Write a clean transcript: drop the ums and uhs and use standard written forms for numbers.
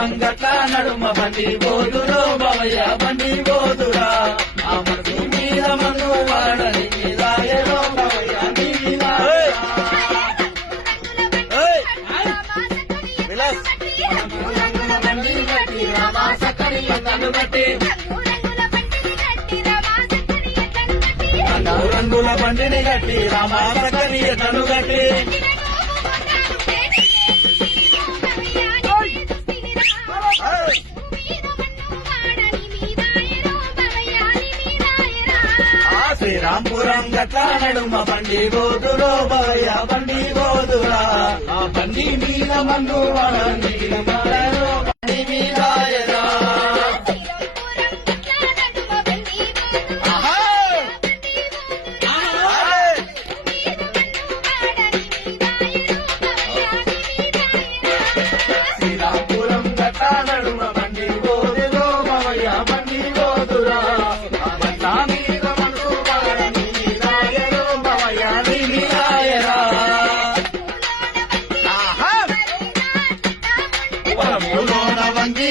శ్రీరాంపురం గట్ల నడుమ బండి బోదురో బావయ్య బండి బోదురా ఆ మనసు మీద మన్ను వాడని మీదాయరో బావయ్య నీ బండి గట్టి రామా సక్కని తను గట్టి రంగుల బండిని గట్టి రామా సక్కని తను గట్టి శ్రీరాంపురం గట్ల నడుమ బండి బోదురో బావయ్య బండి బోదురా ఆ బండి మీద మన్ను వాడని బండి మీదాయరా శ్రీరాంపురం గట్ల నడుమ బండి బోదురో బావయ్య బండి బోదురా ఆ బండి మీద మన్ను వాడని మీదాయరో బావయ్య నీ మీదాయరా పొలములోన వంగి